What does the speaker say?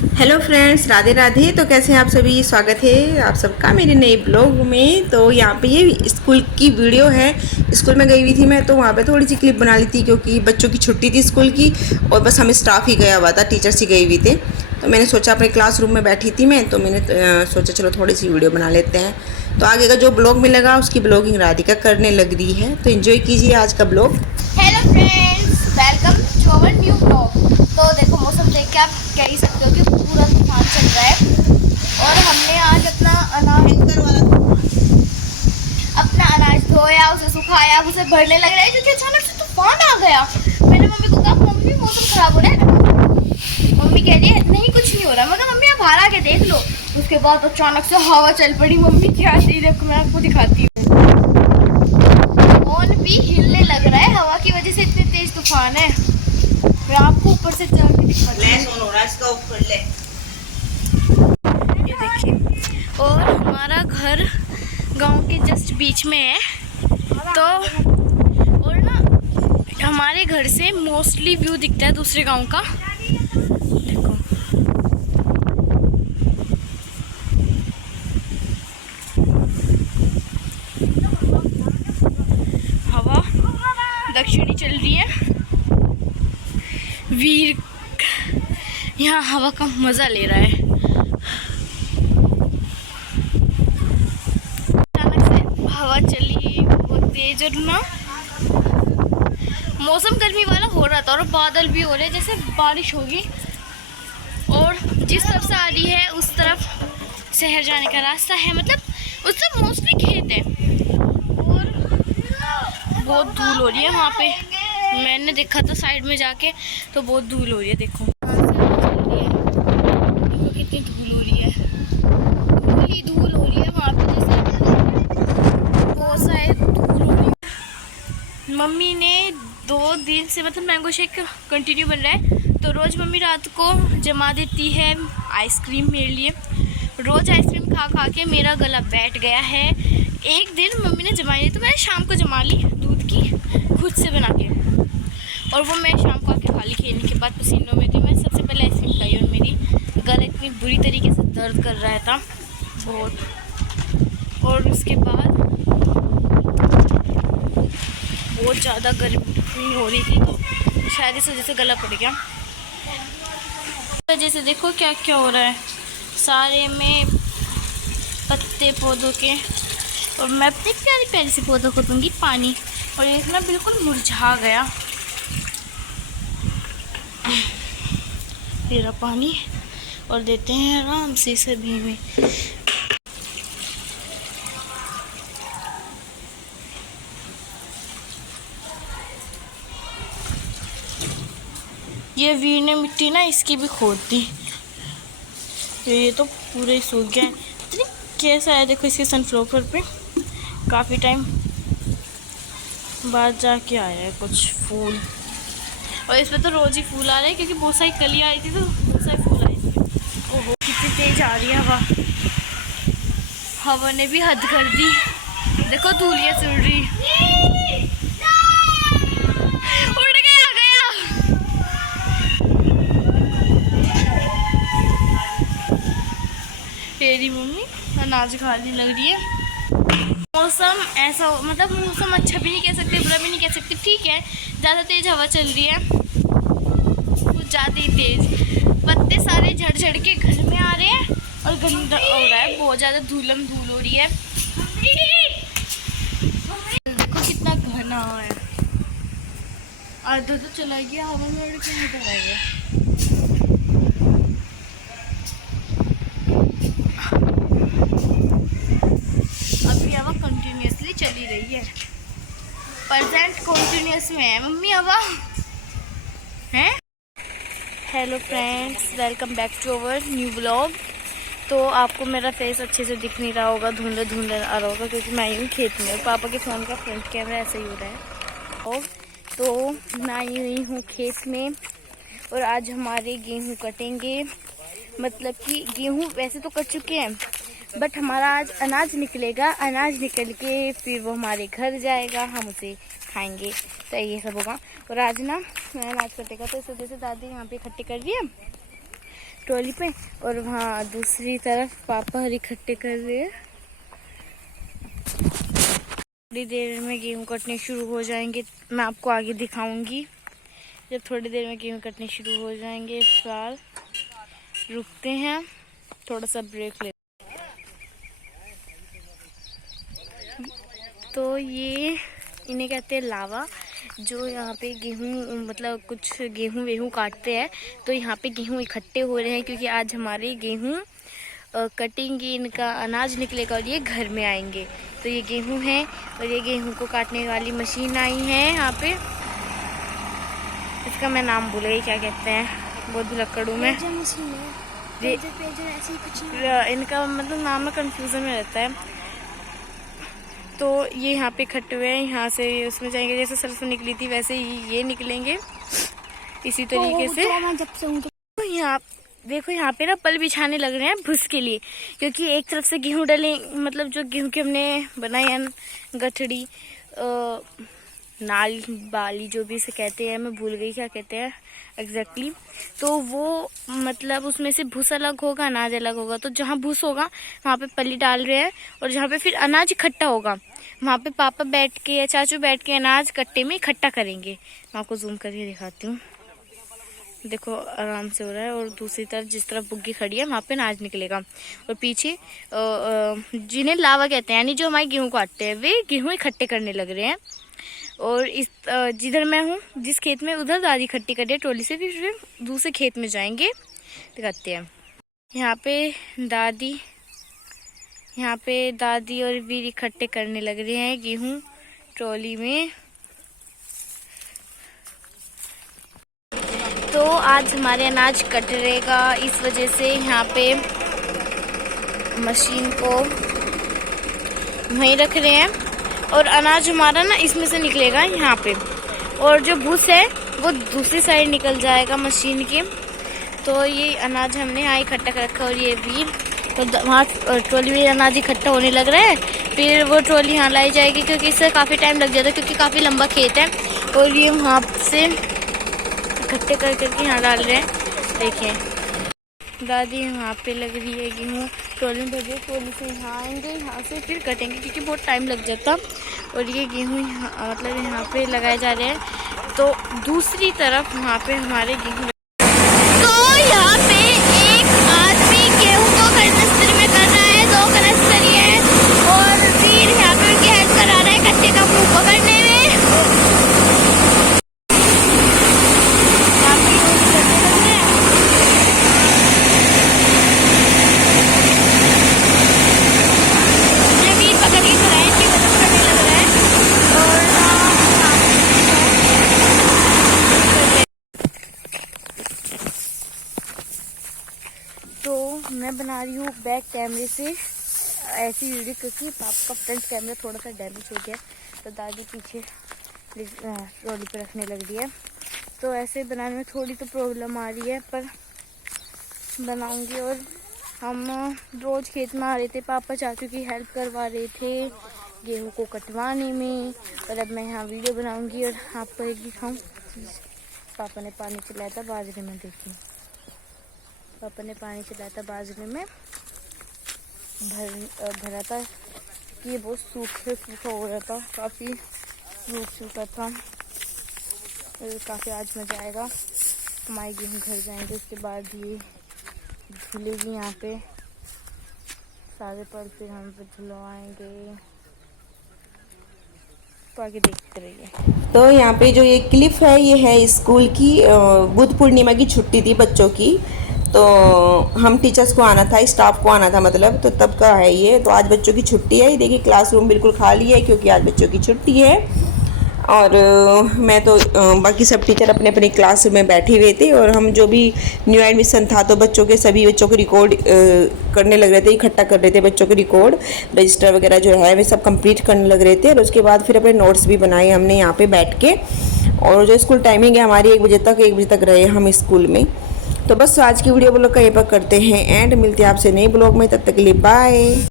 Hello friends, Radhe Radhe. तो कैसे हैं आप सभी? स्वागत है आप सबका मेरे नए ब्लॉग में। तो यहाँ पे ये स्कूल की वीडियो है। स्कूल में गई हुई थी मैं, तो वहाँ पे थोड़ी सी क्लिप बना ली थी क्योंकि बच्चों की छुट्टी थी स्कूल की और बस हम स्टाफ ही गया हुआ था, टीचर्स ही गए हुए थे। तो मैंने सोचा, अपने क्लासरूम में बैठी थी मैं, तो मैंने सोचा चलो थोड़ी सी वीडियो बना लेते हैं। तो आगे का जो ब्लॉग मिलेगा उसकी ब्लॉगिंग राधिका करने लग रही है, तो इन्जॉय कीजिए आज का blog. Hello friends, welcome to our new blog. तो देखो, मौसम देख के आप कह ही सकते हो कि पूरा तूफान चल रहा है। और हमने आज अपना अनाज धोया, उसे सुखाया, उसे भरने लग रहा है क्योंकि अचानक से तूफान आ गया। मैंने मम्मी को कहा, मम्मी मौसम खराब हो रहा है। मम्मी कह रही है नहीं कुछ नहीं हो रहा। मगर मम्मी आप बाहर आके देख लो। उसके बाद अचानक से हवा चल पड़ी। मम्मी क्या थी, देखो मैं आपको दिखाती हूँ। फोन भी हिलने लग रहा है, हवा की वजह से इतने तेज तूफान है। मैं आपको ऊपर से चढ़ के दिखाती हूँ। ये देखिए, और हमारा घर गांव के जस्ट बीच में है। तो और ना, हमारे घर से मोस्टली व्यू दिखता है दूसरे गांव का। देखो, हवा दक्षिणी चल रही है। वीर यहाँ हवा का मजा ले रहा है। अचानक से हवा चली बहुत तेज और ना, मौसम गर्मी वाला हो रहा था और बादल भी हो रहे जैसे बारिश होगी। और जिस तरफ से आ रही है उस तरफ शहर जाने का रास्ता है, मतलब उस तरफ मोस्टली खेत है। और बहुत धूल हो रही है वहाँ पे। मैंने देखा था साइड में जाके, तो बहुत धूल हो रही है। देखो देखो कितनी धूल हो रही है। धूल ही धूल हो रही है वहाँ पे, जैसे बहुत सारे धूल हो रही है। मम्मी ने 2 दिन से, मतलब मैंगो शेक कंटिन्यू बन रहा है। तो रोज़ मम्मी रात को जमा देती है आइसक्रीम मेरे लिए। रोज़ आइसक्रीम खा खा के मेरा गला बैठ गया है। एक दिन मम्मी ने जमाई नहीं, तो मैंने शाम को जमा ली दूध की खुद से बना के। और वो मैं शाम को आके खाली खेलने के बाद पसीनों में थी। मैंने सबसे पहले आइसक्रीम खाई और मेरी गला इतनी बुरी तरीके से दर्द कर रहा था बहुत। और उसके बाद बहुत ज़्यादा गर्मी हो रही थी, तो शायद इस वजह से गला पड़ गया। वजह से देखो क्या क्या हो रहा है सारे में पत्ते पौधों के। और मैं अपनी प्यारी प्यारी सी पौधों को दूंगी पानी, और ये ना बिल्कुल मुरझा गया। तेरा पानी और देते हैं आराम से सभी में। ये वीर ने मिट्टी ना इसकी भी खोद दी। ये तो पूरे सूख गए। इतनी कैसा है देखो इसके सनफ्लावर पे, काफ़ी टाइम बाद जाके आया है कुछ फूल। और इसमें तो रोज़ ही फूल आ रहे हैं क्योंकि बहुत सारी कली आई थी, तो बहुत सारे फूल आए थे। ओहो कितनी तेज आ रही है हवा। हवा ने भी हद कर दी। देखो धूलियाँ चुड़ रही। उड़ गया गया। तेरी मम्मी अनाज खाने लग रही है। मौसम ऐसा, मतलब मौसम अच्छा भी नहीं कह सकते, बुरा भी नहीं कह सकते, ठीक है। ज़्यादा तेज हवा चल रही है, कुछ ज़्यादा ही तेज। पत्ते सारे झड़ झड़ के घर में आ रहे हैं और गंदा हो रहा है, बहुत ज़्यादा धूल हो रही है। देखो कितना घना है। आधा तो चला गया हवा में, उड़ के इधर आ गया। अभी हवा कंटिन्यूसली चली रही है, प्रेजेंट कंटिन्यूस में है मम्मी हवा है। Hello friends, welcome back to our new blog. तो आपको मेरा फेस अच्छे से दिख नहीं रहा होगा, धुंधला धुंधला आ रहा होगा क्योंकि मैं यूँ खेत में, और पापा के फ़ोन का फ्रंट कैमरा ऐसा ही हो रहा है। और तो मैं यूँ हूँ खेत में, और आज हमारे गेहूँ कटेंगे। मतलब कि गेहूँ वैसे तो कट चुके हैं, बट हमारा आज अनाज निकलेगा। अनाज निकल के फिर वो हमारे घर जाएगा, हम उसे खाएंगे। तो ये सब होगा। और आज ना अनाज कटेगा, तो इस वजह से दादी यहाँ पे इकट्ठे कर रही है। ट्रॉली पे, और वहाँ दूसरी तरफ पापा हरी इकट्ठे कर रहे हैं। थोड़ी देर में गेहूँ कटने शुरू हो जाएंगे, मैं आपको आगे दिखाऊंगी जब थोड़ी देर में गेहूँ कटने शुरू हो जाएंगे। फिलहाल रुकते हैं, थोड़ा सा ब्रेक लेते हैं। तो ये इन्हें कहते हैं लावा, जो यहाँ पे गेहूँ मतलब कुछ गेहूँ वेहूँ काटते हैं, तो यहाँ पे गेहूँ इकट्ठे हो रहे हैं क्योंकि आज हमारे गेहूँ कटेंगे, इनका अनाज निकलेगा और ये घर में आएंगे। तो ये गेहूँ है और ये गेहूँ को काटने वाली मशीन आई है यहाँ पे। इसका मैं नाम भूल गई क्या कहते हैं, बहुत भुलक्कड़ू में। इनका मतलब नाम में कंफ्यूजन में रहता है। तो ये यहाँ पे इकट्ठे हुए हैं, यहाँ से उसमें जाएंगे, जैसे सरसों निकली थी वैसे ही ये निकलेंगे इसी तरीके से। तो यहाँ देखो, यहाँ पे ना पल बिछाने लग रहे हैं भूस के लिए, क्योंकि एक तरफ से गेहूँ डले, मतलब जो गेहूँ की हमने बनाई है गठड़ी, नाल बाली जो भी इसे कहते हैं, मैं भूल गई क्या कहते हैं एग्जैक्टली। तो वो मतलब उसमें से भूस अलग होगा, अनाज अलग होगा। तो जहाँ भूस होगा वहाँ पे पल्ली डाल रहे हैं, और जहाँ पे फिर अनाज इकट्ठा होगा वहाँ पे पापा बैठ के या चाचू बैठ के अनाज कट्टे में इकट्ठा करेंगे। मैं आपको जूम करके दिखाती हूँ, देखो आराम से हो रहा है। और दूसरी तरफ जिस तरफ बुग्गी खड़ी है वहाँ पे अनाज निकलेगा, और पीछे जिन्हें लावा कहते हैं, यानी जो हमारे गेहूँ काटते हैं, वे गेहूँ इकट्ठे करने लग रहे हैं। और इस जिधर मैं हूँ जिस खेत में, उधर दादी इकट्ठी कर रही है ट्रॉली से, फिर दूसरे खेत में जाएंगे, दिखाते हैं। यहाँ पे दादी और वीर इकट्ठे करने लग रहे हैं गेहूँ ट्रॉली में। तो आज हमारे अनाज कट रहेगा, इस वजह से यहाँ पे मशीन को वहीं रख रहे हैं, और अनाज हमारा ना इसमें से निकलेगा यहाँ पे, और जो भूस है वो दूसरी साइड निकल जाएगा मशीन के। तो ये अनाज हमने यहाँ इकट्ठा कर रखा, और ये वीर तो वहाँ ट्रॉली में अनाज इकट्ठा होने लग रहा है, फिर वो ट्रॉली यहाँ लाई जाएगी, क्योंकि इससे काफ़ी टाइम लग जाता है, क्योंकि काफ़ी लंबा खेत है। और ये वहाँ से इकट्ठे कर करके यहाँ डाल रहे हैं। देखिए दादी वहाँ पे लग रही है गेहूँ ट्रॉली में भर, ट्रॉली से यहाँ आएंगे, यहाँ से फिर कटेंगे, क्योंकि बहुत टाइम लग जाता। और ये गेहूँ मतलब यहाँ पे लगाए जा रहे हैं। तो दूसरी तरफ वहाँ पे हमारे गेहूँ, तो यहाँ पे एक आदमी गेहूँ को कनस्तर में कर रहा है, 2 कनस्तरी है, और फिर यहाँ पे उनकी हेल्प करा रहा है कट्टे का मुँह पकड़ने में। तो मैं बना रही हूँ बैक कैमरे से ऐसी वीडियो, क्योंकि पापा का फ्रंट कैमरा थोड़ा सा डैमेज हो गया, तो दादी पीछे ट्रॉली पे रखने लग रही है। तो ऐसे बनाने में थोड़ी तो प्रॉब्लम आ रही है, पर बनाऊंगी। और हम रोज़ खेत में आ रहे थे, पापा चाचू की हेल्प करवा रहे थे गेहूँ को कटवाने में, और अब मैं यहाँ वीडियो बनाऊंगी और आपको एक दिखाऊँ। पापा ने पानी चलाया था बाजरे में, देखिए पापा ने पानी चलाया था बाजरे में, भरा था कि ये बहुत सूखा हो रहा था, काफ़ी रूट चुका था। काफ़ी आज मज़ा आएगा, हमारे गेहूँ घर जाएंगे, उसके बाद ये धुलेगी यहाँ पे सारे पल, फिर हम पे धुलवाएंगे। तो आगे देखते रहिए। तो यहाँ पे जो ये क्लिप है, ये है स्कूल की, बुद्ध पूर्णिमा की छुट्टी थी बच्चों की, तो हम टीचर्स को आना था, स्टाफ को आना था मतलब, तो तब का है ये। तो आज बच्चों की छुट्टी है, देखिए क्लासरूम बिल्कुल खाली है, क्योंकि आज बच्चों की छुट्टी है। और मैं तो बाकी सब टीचर अपने अपनी क्लास में बैठे हुए थे, और हम जो भी न्यू एडमिशन था तो सभी बच्चों को रिकॉर्ड करने लग रहे थे, इकट्ठा कर रहे थे बच्चों के रिकॉर्ड, रजिस्टर वगैरह जो है वे सब कंप्लीट करने लग रहे थे। और उसके बाद फिर अपने नोट्स भी बनाए हमने यहाँ पे बैठ के। और जो स्कूल टाइमिंग है हमारी 1 बजे तक रहे हम स्कूल में। तो बस आज की वीडियो ब्लॉग का ये पर करते हैं एंड, मिलते हैं आपसे नए ब्लॉग में, तब तक के लिए बाय।